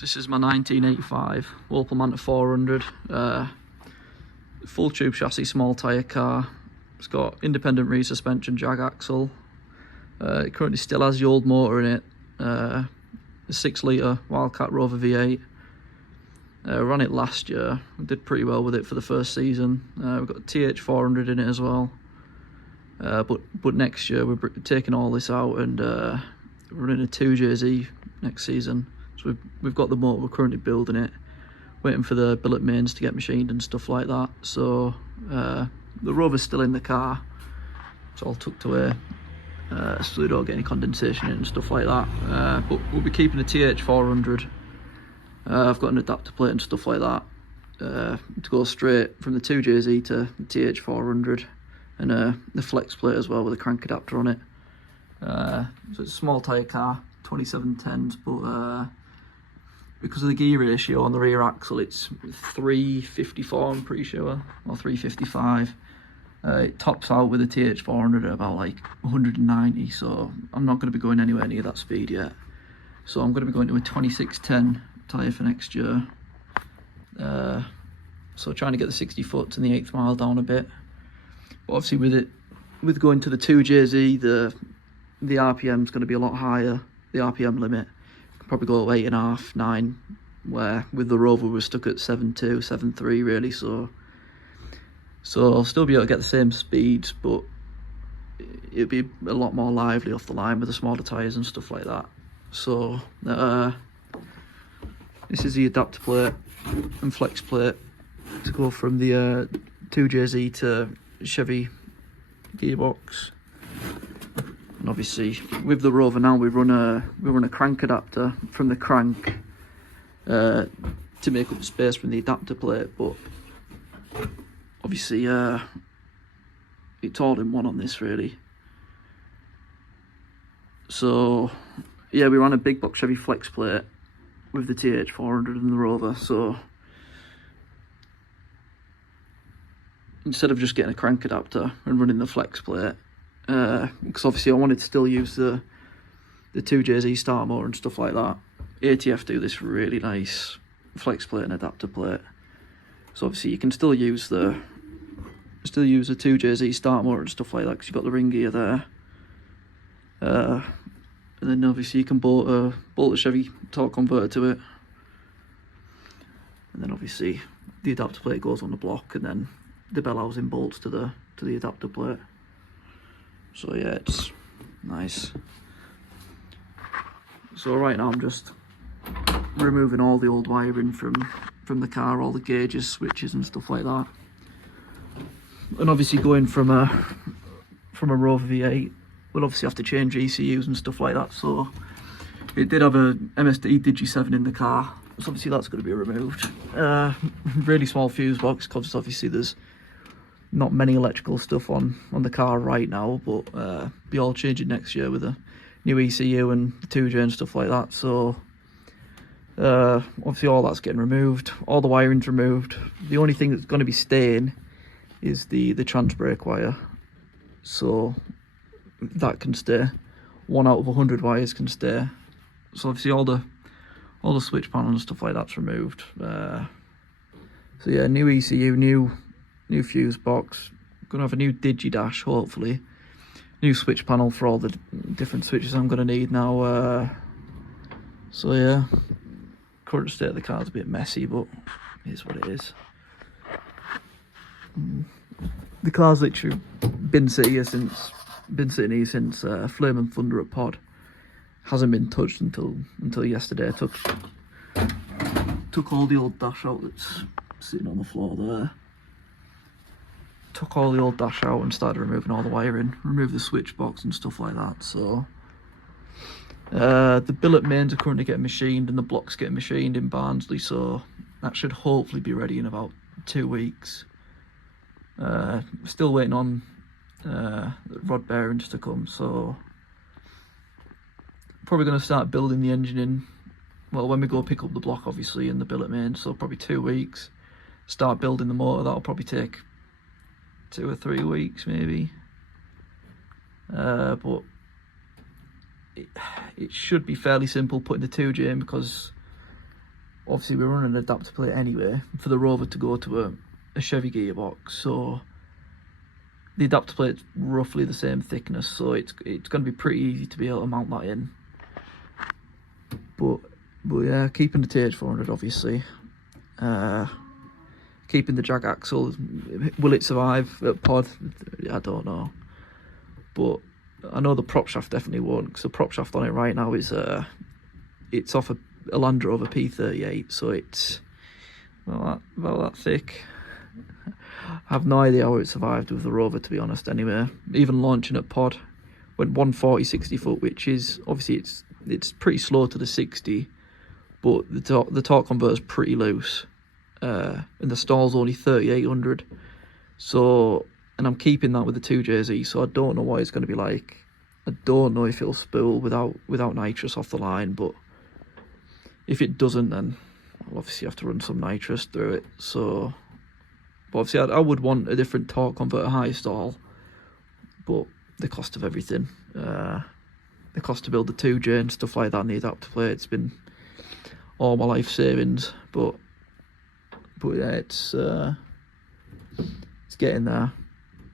This is my 1985 Opel Manta 400. Full tube chassis, small tyre car. It's got independent rear suspension, jag axle. It currently still has the old motor in it. A 6 litre Wildcat Rover V8. Ran it last year. We did pretty well with it for the first season. We've got a TH400 in it as well. But next year we're taking all this out and running a 2JZ next season. So we've got the motor, we're currently building it, waiting for the billet mains to get machined and stuff like that. So the Rover's still in the car. It's all tucked away, so we don't get any condensation in and stuff like that. But we'll be keeping the TH400. I've got an adapter plate and stuff like that to go straight from the 2JZ to the TH400, and the flex plate as well with a crank adapter on it. So it's a small tyre car, 2710s, but because of the gear ratio on the rear axle, it's 354, I'm pretty sure, or 355. It tops out with a TH400 at about like 190, so I'm not going to be going anywhere near that speed yet. So I'm going to be going to a 2610 tyre for next year. So trying to get the 60 foot and the 8th mile down a bit. But obviously with going to the 2JZ, the RPM is going to be a lot higher, the RPM limit. Probably go 8.5, 9, where with the Rover we're stuck at 7.2, 7.3 really, so I'll still be able to get the same speeds, but it'll be a lot more lively off the line with the smaller tyres and stuff like that. So this is the adapter plate and flex plate to go from the 2JZ to Chevy gearbox. And obviously with the Rover now we run a crank adapter from the crank to make up space from the adapter plate, but obviously it's all in one on this really. So yeah, we ran a big box Chevy flex plate with the TH400 and the Rover, so instead of just getting a crank adapter and running the flex plate, because obviously I wanted to still use the 2JZ start motor and stuff like that. ATF do this really nice flex plate and adapter plate, so obviously you can still use the 2JZ start motor and stuff like that because you've got the ring gear there. And then obviously you can bolt a Chevy torque converter to it, and then obviously the adapter plate goes on the block, and then the bell housing bolts to the adapter plate. So yeah, it's nice. So right now I'm just removing all the old wiring from the car, all the gauges, switches and stuff like that. And obviously going from a Rover V8, we'll obviously have to change ECUs and stuff like that. So it did have a MSD Digi7 in the car, so obviously that's going to be removed. Really small fuse box, because obviously there's not many electrical stuff on the car right now, but be all changing next year with a new ECU and 2J and stuff like that. So obviously all that's getting removed, all the wiring's removed. The only thing that's going to be staying is the trans brake wire, so that can stay. 1 out of 100 wires can stay. So obviously all the switch panel and stuff like that's removed. So yeah, new ECU, new fuse box. Gonna have a new digi dash, hopefully. New switch panel for all the different switches I'm gonna need now. So yeah, current state of the car's a bit messy, but it is what it is. The car's literally been sitting here since Flame and Thunder at Pod. Hasn't been touched until yesterday. I took all the old dash out that's sitting on the floor there. Took all the old dash out and started removing all the wiring, removed the switch box and stuff like that. So the billet mains are currently getting machined and the block's getting machined in Barnsley, so that should hopefully be ready in about 2 weeks. Still waiting on rod bearings to come, so probably going to start building the engine in, well, when we go pick up the block obviously in the billet main, so probably 2 weeks. Start building the motor, that'll probably take 2 or 3 weeks maybe. But it should be fairly simple putting the 2J in, because obviously we run an adapter plate anyway for the Rover to go to a Chevy gearbox, so the adapter plate's roughly the same thickness, so it's going to be pretty easy to be able to mount that in. But yeah, keeping the TH400 obviously. Keeping the jag axle, will it survive at pod? I don't know, but I know the prop shaft definitely won't, because the prop shaft on it right now is it's off a Land Rover P38, so it's about that thick. I have no idea how it survived with the Rover, to be honest. Anyway, even launching at pod, went 140 60 foot, which is obviously it's pretty slow to the 60, but the torque converter's pretty loose. And the stall's only 3800, so, and I'm keeping that with the 2JZ, so I don't know what it's going to be like. I don't know if it'll spool without nitrous off the line, but if it doesn't, then I'll obviously have to run some nitrous through it. So, but obviously I would want a different torque converter high stall, but the cost of everything, the cost to build the 2J and stuff like that, and the adapter plate, it's been all my life savings, but yeah, it's getting there,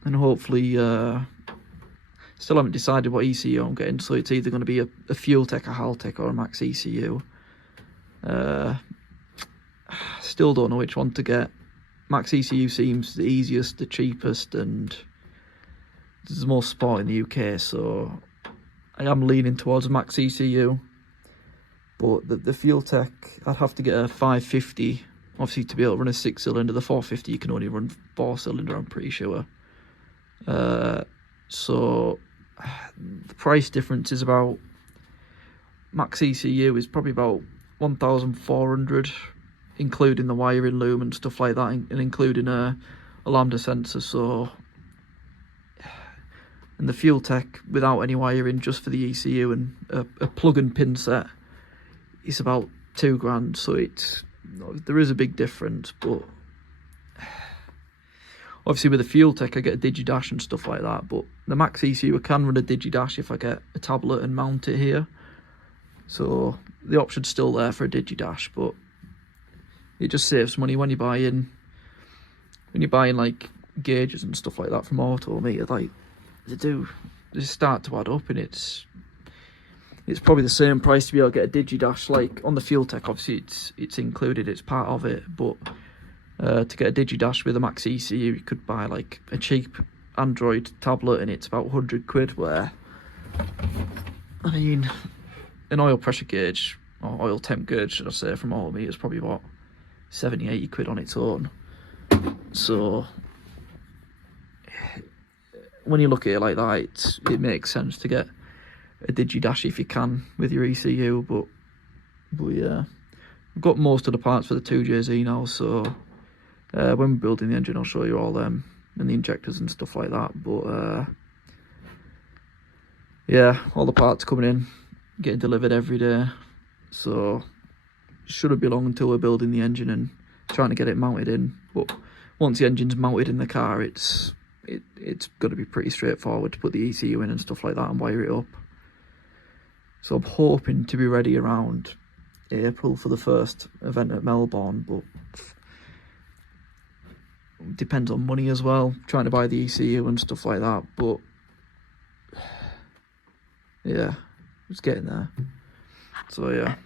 and hopefully, still haven't decided what ECU I'm getting, so it's either going to be a Fuel Tech, a Haltech, or a Max ECU. Still don't know which one to get. Max ECU seems the easiest, the cheapest, and there's the most sport in the UK, so I am leaning towards Max ECU. But the Fuel Tech, I'd have to get a 550. Obviously, to be able to run a 6-cylinder, the 450 you can only run 4-cylinder, I'm pretty sure. So the price difference is about, Max ECU is probably about 1,400, including the wiring loom and stuff like that, and including a lambda sensor. So, and the Fuel Tech without any wiring, just for the ECU and a plug and pin set, it's about £2,000. So there is a big difference, but obviously with the Fuel Tech I get a DigiDash and stuff like that, but the Max ECU I can run a DigiDash if I get a tablet and mount it here, so the option's still there for a DigiDash. But it just saves money when you're buying like gauges and stuff like that from Autometer. Like they start to add up, and it's probably the same price to be able to get a DigiDash. Like on the Fuel Tech, obviously it's included, it's part of it, but to get a DigiDash with a Max ECU, you could buy like a cheap Android tablet, and it's about 100 quid, where, I mean, an oil pressure gauge, or oil temp gauge, should I say, from Autometer is probably what, 70, 80 quid on its own. So when you look at it like that, it makes sense to get a DigiDash if you can with your ECU, but yeah, I've got most of the parts for the 2JZ now, so when we're building the engine I'll show you all them, and the injectors and stuff like that. But yeah, all the parts coming in, getting delivered every day, so shouldn't be long until we're building the engine and trying to get it mounted in. But once the engine's mounted in the car, it's going to be pretty straightforward to put the ECU in and stuff like that and wire it up. So I'm hoping to be ready around April for the first event at Melbourne, but depends on money as well, trying to buy the ECU and stuff like that. But yeah, it's getting there. So yeah.